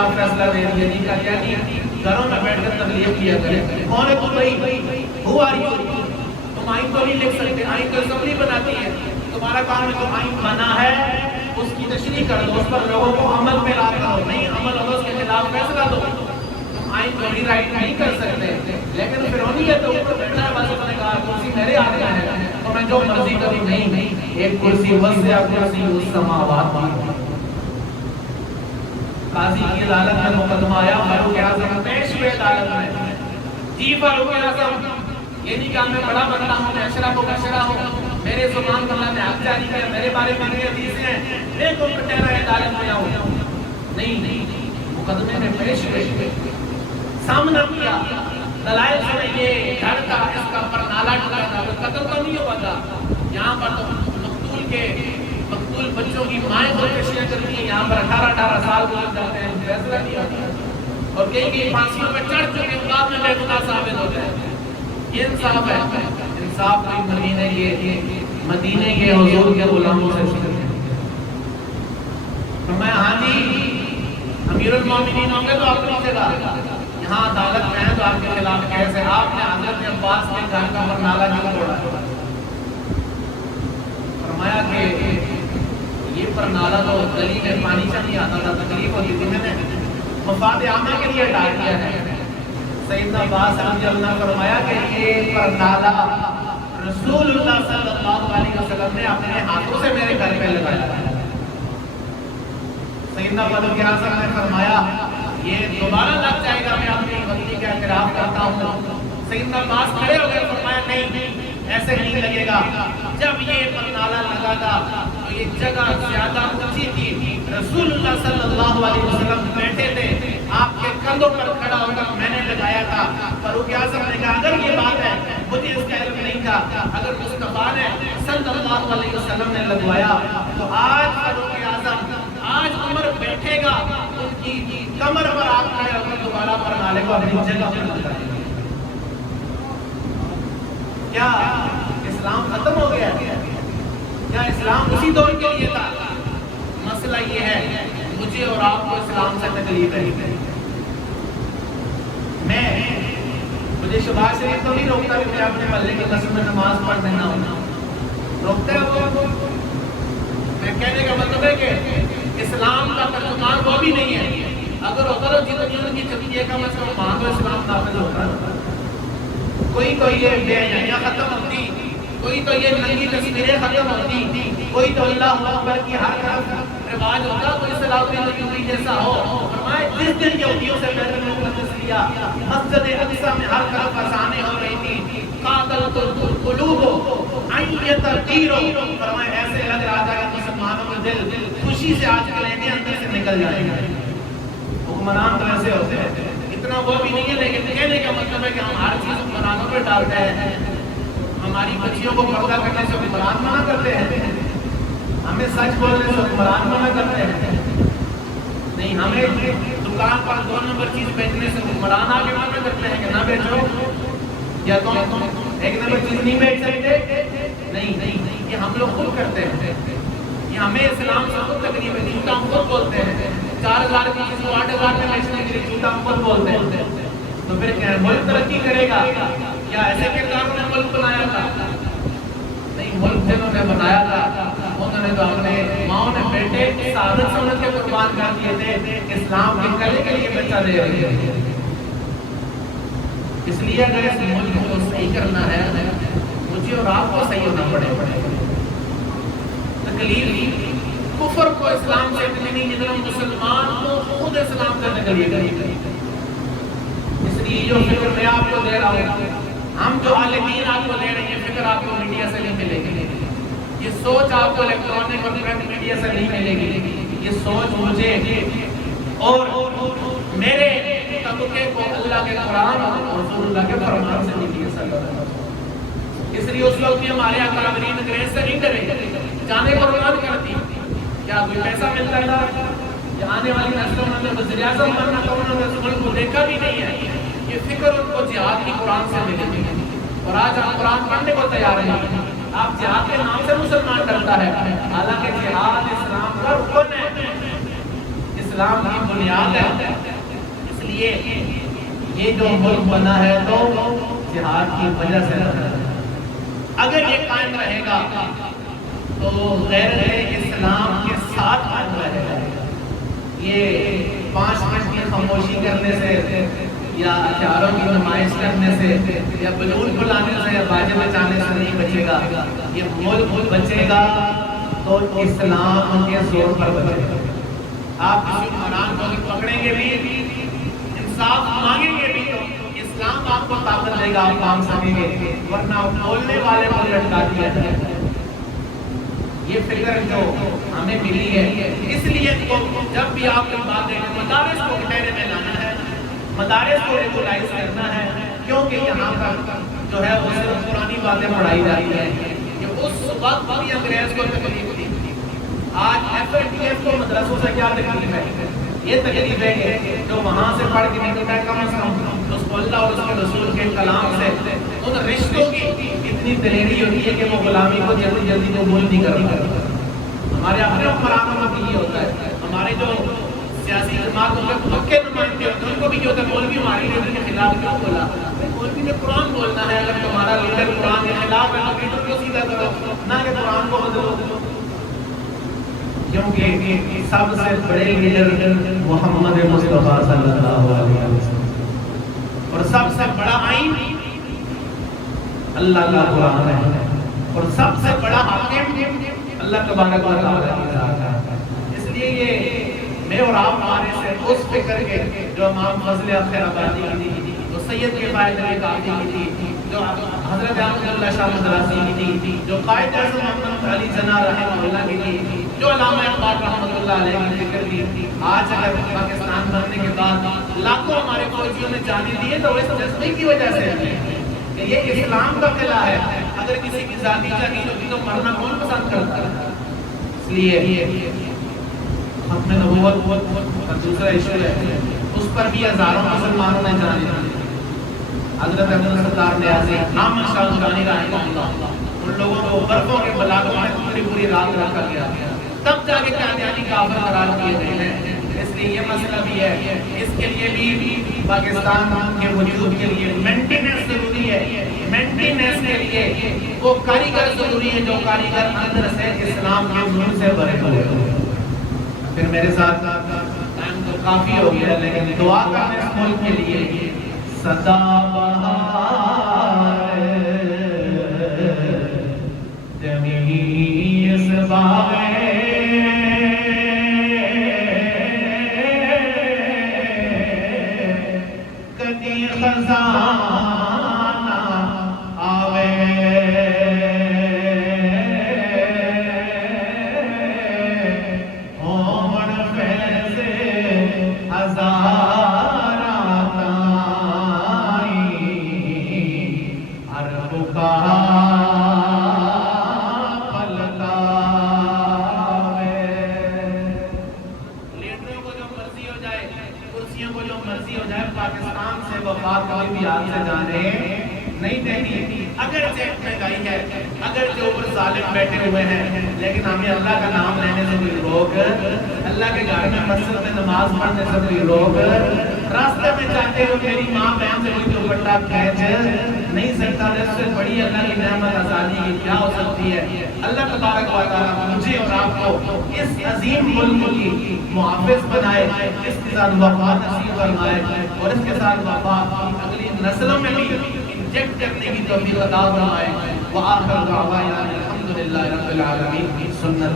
خلاف فیصلہ دے دیا نہیں کا کیا نہیں گھروں میں بیٹھ کر تبلیغ کیا کرے. کون ہے تم بھائی؟ ہو آ رہی ہو تم آئین تو نہیں لکھ سکتے, آئین تو اسمبلی بناتی ہے, تمہارا کام ہے جو آئین بنا ہے اس کی تشریح کر دو, اس پر لوگوں کو عمل میں لا کر دو, نہیں عمل ہوگا اس کے خلاف فیصلہ دو. تم آئین کو ری رائٹ نہیں کر سکتے. لیکن فرعونی ہے تو اوپر بیٹھا ہے, بس اس نے کہا کرسی میرے ہاتھ میں ہے تو میں جو مرضی کروں. نہیں, ایک کرسی وسع کرسی السماوات کی. قاضی کی عدالت میں مقدمہ آیا, فاروق اعظم پیش ہوئے عدالت میں. جی فاروق اعظم, یہ نہیں کہا میں بڑا بندہ ہوں, میں اشرف و بشرا ہوں, میرے زبان کو اللہ نے حق جاری کیا, میرے بارے میں میری حدیثیں ہیں, میں تو کٹہرا عدالت میں آؤں. نہیں, مقدمے میں پیش ہوئے, سامنا کیا, دلائل سنے, یہ گھر کا اس کا پر نالا ٹکا تھا, قتل تو نہیں ہوا تھا. یہاں پر تو مقتول بچوں کی مائیں خودکشیاں کرتی ہیں, یہاں پر 18 سال گزر جاتے ہیں, فیصلہ نہیں ہوتا, اور کئی پھانسیوں پہ چڑھ چکے ہیں, بعد میں بے گناہ ثابت ہوتے ہیں. یہ انصاف ہے. انصاف کوئی مدینے کے حضور کے غلاموں سے سیکھتے ہیں. فرمایا ہاں جی امیر المومنین ہوں گے تو اپنی جگہ, یہاں عدالت میں ہے تو آپ کے خلاف کیس ہے. آپ نے حضرت عباس کے گھر کا برنالہ کیوں توڑا؟ فرمایا کہ یہ پرنالہ تو گلی میں پانی سے نہیں آتا تھا, تکلیف ہوتی تھی, میں نے مفاد عامہ کے لیے ڈال دیا ہے. سیدنا عباس رضی اللہ عنہ فرمایا کہ یہ پرنالہ رسول اللہ صلی اللہ علیہ وسلم نے اپنے ہاتھوں سے میرے گھر پہ لگایا. سیدنا فاروق اعظم نے فرمایا یہ دوبارہ لگ جائے گا, میں اپنی غلطی کا اعتراف کرتا ہوں. سیدنا عباس کھڑے ہو گئے, فرمایا نہیں ایسے نہیں لگے گا. جب یہ پرنالہ لگا تھا تو یہ جگہ زیادہ اونچی تھی, رسول اللہ صلی اللہ علیہ وسلم بیٹھے تھے, آپ کے کندھوں پر کھڑا ہو کر میں نے لگایا تھا. فاروق اعظم نے کہا اگر یہ بات ہے, مجھے اس کا علم نہیں تھا, اگر مصطفیٰ نے صلی اللہ علیہ وسلم نے لگوایا تو آج فاروق اعظم, آج عمر بیٹھے گا, ان کی کمر پر آپ کھڑے ہو کر دوبارہ پرنالے کو اپنی جگہ پر لگائیں گے. کیا اسلام ختم ہو گیا ہے؟ کیا اسلام اسی دور کے لیے تھا؟ مسئلہ یہ ہے مجھے اور آپ کو اسلام سے تکلیف ہے. مجھے شباز شریف تو نہیں روکتا کہ میں اپنے محلے کی مسجد میں نماز پڑھنے نہ ہوں, روکتا ہے وہ. میں کہنے کا مطلب ہے کہ اسلام کا ترجمان وہ بھی نہیں ہے. اگر ہوتا تو جن کی چکیے کا مسئلہ وہاں تو اسلام نافذ ہوتا ہے. کوئی تو یہ بے حیاں ختم ہوتی, کوئی تو یہ ننگی تصویریں ختم ہوتی, کوئی تو اللہ اکبر کی ہر طرف رواج ہوتا, کوئی صلاح الدین جیسا ہو. فرمائے جس دن یہودیوں سے بیت المقدس لیا, مسجد اقصی میں ہر طرف اذانیں ہو رہی تھی, قاتلت القلوب ان یتغیروا, فرمائے ایسے لگ رہا تھا کہ مسلمانوں کا دل خوشی سے آج کلیں گے, اندر سے نکل جائے گا. حکمران تو ایسے ہوتے ہیں, اتنا وہ بھی نہیں ہے, لیکن کہنے کا مطلب ہے کہ ہم ہر چیز حکمرانوں پہ ڈالتے ہیں. ہماری بچیوں کو پردہ کرنے سے حکمران منع کرتے ہیں, ہمیں سچ بولنے سے حکمران منع کرتے ہیں. نہیں, ہمیں دکان پر 2 نمبر چیز بیچنے سے حکمران آگے منع کرتے ہیں کہ نہ بیچو, یا تم 1 نمبر چیز نہیں بیچ سکتے. نہیں, یہ ہم لوگ خود کرتے ہیں. یہ ہمیں اسلام سے خود تکلیف ہے. جھوٹا ہم خود بولتے ہیں, 4000 کی چیز کو 8000 میں بیچنے کے لیے جھوٹا ہم خود بولتے ہیں. تو پھر کیا ملک ترقی کرے گا؟ کیا ایسے کرداروں نے ملک بنایا تھا؟ نہیں, ملک جنہوں نے بنایا تھا انہوں نے تو اپنے ماؤں نے بیٹے سعادت سمجھ کے قربان کر دیے تھے, اسلام کے کلے کے لیے بچہ دے رہے تھے. اس لیے اگر اس ملک کو صحیح کرنا ہے مجھے اور آپ کو صحیح ہونا پڑے. تکلیف کفر کو اسلام سے اتنی نہیں جتنا مسلمان کو خود اسلام سے تکلیف ہے. اس لیے جو فکر میں آپ کو دے رہا ہوں, ہم جو عالمین آپ کو دے رہے ہیں, فکر آپ کو میڈیا سے نہیں ملے گی, یہ سوچ آپ کو الیکٹرانک اور پرنٹ میڈیا سے نہیں ملے گی. یہ سوچ مجھے اور میرے طبقے کو اللہ کے قرآن اور رسول اللہ کے فرمان سے ملی ہے صلی اللہ علیہ وسلم. اس لیے اس وقت بھی ہمارے اکابرین انگریز سے نہیں ڈرے, جانے کو قربان کرتی. کیا کوئی پیسہ ملتا ہے؟ یہ آنے والی نسلوں میں وزیر اعظم بننا تو انہوں نے اس ملک کو دیکھا بھی نہیں ہے. یہ فکر ان کو جہاد کی قرآن سے ملی ہے, اور آج ہم قرآن پڑھنے کو تیار ہیں. آپ جہاد کے نام سے مسلمان ڈرتا ہے, حالانکہ جہاد اسلام کا رکن ہے, اسلام کی بنیاد ہے. یہ جو ملک بنا ہے تو جہاد کی وجہ سے بنا ہے۔ اگر یہ قائم رہے گا تو غیرت اسلام کے ساتھ قائم رہے گا۔ یہ 5 منٹ کی خاموشی کرنے سے یا ہتھیاروں کی نمائش کرنے سے یا بلون بلانے سے یا باجے بچانے سے نہیں بچے گا۔ یہ ملک بچے گا تو اسلام کے زور پر بچے گا۔ آپ کسی حکمران کو پکڑیں گے بھی، انصاف مانگیں گے بھی، تو اسلام آپ کو طاقت دے گا، آپ کام سکیں گے، ورنہ بولنے والے کو لٹکا دیا جائے گا۔ یہ فکر جو ہمیں ملی ہے، اس لیے جب بھی آپ کی بات دیکھیں مدارس کو گھیرے میں لانا ہے، مدارس کو ریگولائز کرنا ہے، کیونکہ یہاں پر جو ہے وہ صرف پرانی باتیں پڑھائی جاتی ہیں۔ یہ اس وقت بھی انگریز کو تکلیف تھی، آج FATF کو مدرسوں سے کیا تکلیف ہے؟ یہ تکلیف ہے کہ جو وہاں سے پڑھ کے نکلتا ہے کم از کم اس کو اللہ اور اس کے رسول کے کلام سے ان رشتوں کی اتنی دلیری ہوتی ہے کہ وہ غلامی کو جلدی جلدی قبول نہیں کرتا۔ ہمارے اپنے حکمرانوں میں بھی یہ ہوتا ہے، ہمارے جو سیاسی جماعتوں کے پکے نمائندے ہوتے ہیں ان کو بھی یہ ہوتا ہے مولوی ہماری لیڈر کے خلاف کیوں بولا؟ مولوی نے قرآن بولنا ہے، اگر تمہارا لیڈر قرآن کے خلاف ہے تو لیڈر کو سیدھا کرو، نہ کہ قرآن کو بدلو۔ کیونکہ سب سے بڑے لیڈر محمد مصطفیٰ صلی اللہ علیہ وسلم، اور سب سے بڑا آئین اللہ کا قرآن ہے، اور سب سے بڑا حاکم اللہ تبارک و تعالیٰ۔ اس لیے یہ میں اور آپ ہمارے سے اس فکر کے جو امام فضل اخر آبادی کی تھی، جو سید کے فائدہ علی قادری کی تھی، جو حضرت احمد اللہ شاہ مدراسی کی تھی، جو قائد اعظم محمد علی جناح رحمہ اللہ کی تھی، جو علامہ اقبال رحمۃ اللہ علیہ کی فکر تھی۔ آج اگر پاکستان بننے کے بعد لاکھوں ہمارے فوجیوں نے جانے دیے تو اس جذبے کی وجہ سے کہ یہ اسلام کا قلعہ ہے، اگر کسی کی ذاتی جاگیر ہوتی تو مرنا کون پسند کرتا ہے؟ اس لیے ختم نبوت کا دوسرا ایشو ہے، اس پر بھی ہزاروں مسلمانوں نے جانے دی۔ حضرت احمد ستار نیازی، احمد شاہ درانی رحمہ اللہ، ان لوگوں کو برفوں کے بلاگوں میں پوری رات رکھا گیا، تب جا کے قادیانی کافر قرار دیے گئے ہیں۔ اس لیے یہ مسئلہ بھی ہے، اس کے لیے بھی پاکستان کے وجود کے لیے مینٹیننس ضروری ہے۔ مینٹیننس کے لیے وہ کاریگر ضروری ہے جو کاریگر اندر سے اسلام کے نور سے بھرے ہوئے ہوں۔ پھر میرے ساتھ ٹائم تو کافی ہو گیا، لیکن دعا کرنے اس ملک کے لیے سدا بہار جمیع اس باغ کدی خزانہ آوے عمر فیض ہزار پاکستان سے وفات کبھی بھی ہاتھ سے جانے نہیں دیتی۔ اگر چیک مہنگائی ہے، اگر جو اوپر ظالم بیٹھے ہوئے ہیں، لیکن ہمیں اللہ کا نام لینے سے کوئی روک، اللہ کے گھر میں مسجد میں نماز پڑھنے سے کوئی روک، راستے میں جاتے ہوئے میری ماں بہن سے کوئی دوپٹہ کھینچ نہیں سکتا، اس سے بڑی اللہ کی نعمت آزادی کی کیا ہو سکتی ہے؟ اللہ تبارک و تعالیٰ مجھے اور آپ کو اس عظیم ملک کی محافظ بنائے، اس کے ساتھ وفا نصیب فرمائے، اور اس کے ساتھ وفا اگلی نسلوں میں بھی انجیکٹ کرنے کی توفیق عطا فرمائے۔ وآخر دعوانا الحمدللہ رب العالمین، سنت